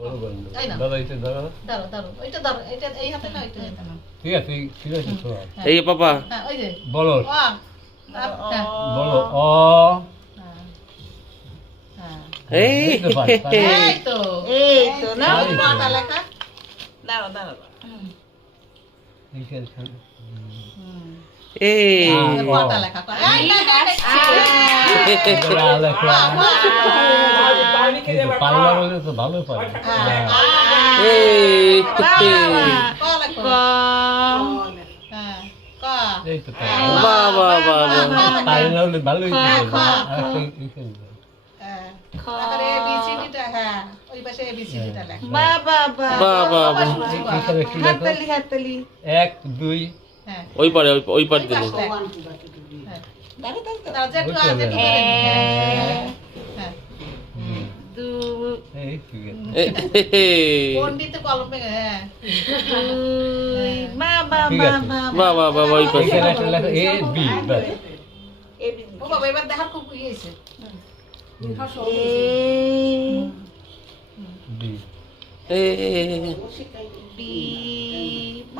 এই না দাদা এটা দাদা দাঁড়ো দাঁড়ো এটা দাঁড়ো এটা এই হাতে না এটা হাতে না ঠিক আছে ঠিক আছে তো এই পাপা হ্যাঁ ওই যে বলো হ্যাঁ বলো অ এই এই তো না পাটা লেখা দাঁড়ো দাঁড়ো এই পাটা লেখা পাল্লা বলে তো ভালো পারে এই এই তো বাহ বাহ বাহ বাহ পাল্লা বলে ভালোই বাহ বাহ বাহ এক দুই ওই পারে ওই পারে দিলে এই ঠিক আছে বাহ বাহ বাহ ওই পারে এখানে একটা লেখা এ বি বাস এবার দেখার খুব ইয়ে হয়েছে বি এই বি